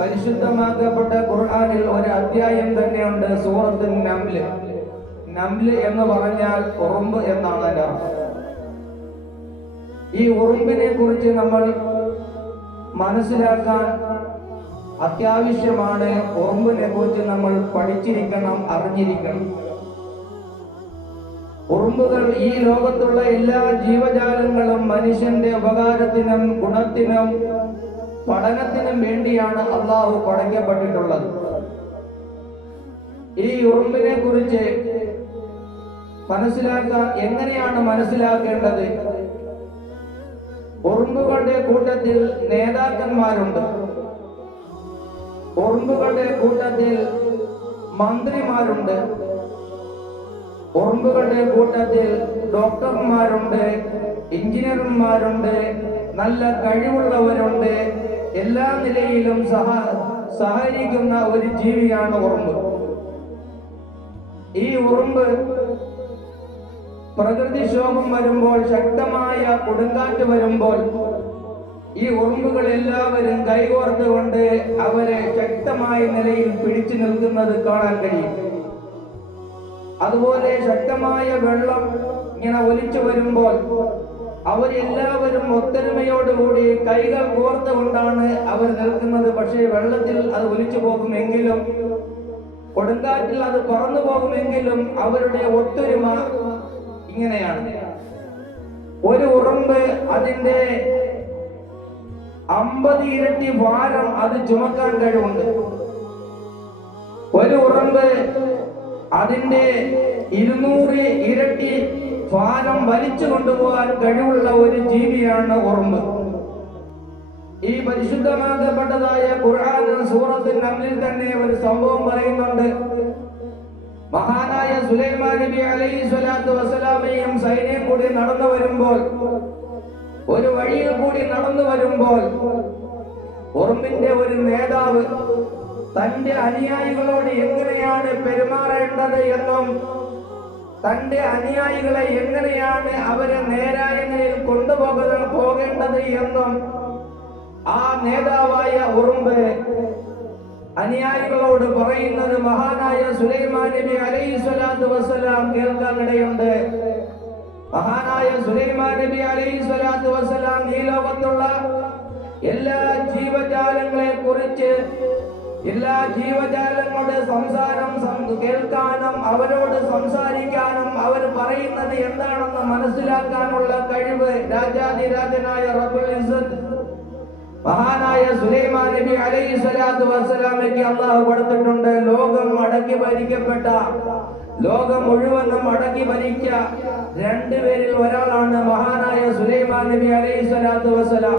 പരിശുദ്ധമാക്കപ്പെട്ട ഖുർആനിൽ ഒരു അധ്യായം തന്നെയുണ്ട് സൂറത്ത് നംൽ. നംൽ എന്ന് പറഞ്ഞാൽ ഉറുമ്പ് എന്നാണ് അതിന്റെ ഈ ഉറുമ്പിനെ കുറിച്ച് നമ്മൾ മനസ്സിലാക്കാൻ അത്യാവശ്യമാണ് ഉറുമ്പിനെ കുറിച്ച് നമ്മൾ പഠിച്ചിരിക്കണം അറിഞ്ഞിരിക്കണം. ഉറുമ്പുകൾ ഈ ലോകത്തുള്ള എല്ലാ ജീവജാലങ്ങളും മനുഷ്യന്റെ ഉപകാരത്തിനും ഗുണത്തിനും പഠനത്തിനും വേണ്ടിയാണ് അള്ളാഹു പടയ്ക്കപ്പെട്ടിട്ടുള്ളത്. ഈ ഉറുമ്പിനെ കുറിച്ച് മനസ്സിലാക്കാൻ എങ്ങനെയാണ് മനസ്സിലാക്കേണ്ടത്? ഉറുമ്പുകളുടെ കൂട്ടത്തിൽ നേതാക്കന്മാരുണ്ട്. ഉറുമ്പുകളുടെ കൂട്ടത്തിൽ മന്ത്രിമാരുണ്ട്. ഉറുമ്പുകളുടെ കൂട്ടത്തിൽ ഡോക്ടർമാരുണ്ട് എഞ്ചിനീയർമാരുണ്ട് നല്ല കഴിവുള്ളവരുണ്ട്. നിലയിലും സഹ സഹായിക്കുന്ന ഒരു ജീവിയാണ് ഉറുമ്പ്. ഈ ഉറുമ്പ് പ്രകൃതിക്ഷോഭം വരുമ്പോൾ ശക്തമായ കൊടുങ്കാറ്റ് വരുമ്പോൾ ഈ ഉറുമ്പുകൾ എല്ലാവരും കൈകോർത്തുകൊണ്ട് അവരെ ശക്തമായ നിലയിൽ പിടിച്ചു നിൽക്കുന്നത് കാണാൻ കഴിയും. അതുപോലെ ശക്തമായ വെള്ളം ഇങ്ങനെ ഒലിച്ചു വരുമ്പോൾ അവരെല്ലാവരും ഒത്തൊരുമയോടുകൂടി കൈകൾ കോർത്തുകൊണ്ടാണ് അവർ നിൽക്കുന്നത്. പക്ഷേ വെള്ളത്തിൽ അത് ഒലിച്ചു പോകുമെങ്കിലും കൊടുങ്കാറ്റിൽ അത് പറന്നു പോകുമെങ്കിലും അവരുടെ ഒത്തൊരുമ ഇങ്ങനെയാണ്. ഒരു ഉറുമ്പ് അതിന്റെ അമ്പത് ഇരട്ടി ഭാരം അത് ചുമക്കാൻ കഴിവുണ്ട്. ഒരു ഉറുമ്പ് അതിന്റെ ഇരുന്നൂറ് ഇരട്ടി ഭാരം വലിച്ചു കൊണ്ടുപോകാൻ കഴിവുള്ള ഒരു ജീവിയാണ് ഉറുമ്പ്. ഈ പരിശുദ്ധമാക്കപ്പെട്ടതായ ഖുർആൻ സൂറത്തിൽ നമ്മിൽ തന്നെ ഒരു സംഭവം പറയുന്നുണ്ട്. മഹാനായ സുലൈമാൻ നബി അലൈഹി സ്വലാത്തു വസ്സലാമയും സൈന്യം കൂടി നടന്നു വരുമ്പോൾ ഒരു വഴിയിൽ കൂടി നടന്നു വരുമ്പോൾ ഉറുമ്പിന്റെ ഒരു നേതാവ് തന്റെ അനുയായികളോട് എങ്ങനെയാണ് പെരുമാറേണ്ടത് എന്നും തന്റെ അനുയായികളെ എങ്ങനെയാണ് അവരെ നേരായ നിലയിൽ കൊണ്ടുപോകുന്ന പോകേണ്ടത് എന്നും ആ നേതാവായ ഉറുമ്പ് അനുയായികളോട് പറയുന്നത് മഹാനായ സുലൈമാൻ നബി അലൈഹി സ്വലാത്തു വസ്സലാം കേൾക്കാനിടയുണ്ട് മഹാനായ സുലൈമാൻ നബി അലൈഹി സ്വലാത്തു വസ്സലാം ഈ ലോകത്തുള്ള എല്ലാ ജീവജാലങ്ങളെ കുറിച്ച് എല്ലാ ജീവജാലങ്ങളുടെ സംസാരം കേൾക്കാനും അവരോട് സംസാരിക്കാനും അവർ പറയുന്നത് എന്താണെന്ന് മനസ്സിലാക്കാനുള്ള കഴിവ് രാജാതിരാജനായ മഹാനായ സുലൈമാൻ നബി അലൈഹി സ്വലാത്തു വസ്സലാമയ്ക്ക് അള്ളാഹു കൊടുത്തിട്ടുണ്ട്. ലോകം അടക്കി ഭരിക്കപ്പെട്ട ലോകം മുഴുവനും അടക്കി ഭരിക്ക രണ്ടുപേരിൽ ഒരാളാണ് മഹാനായ സുലൈമാൻ നബി അലൈഹി സ്വലാത്തു വസ്സലാം.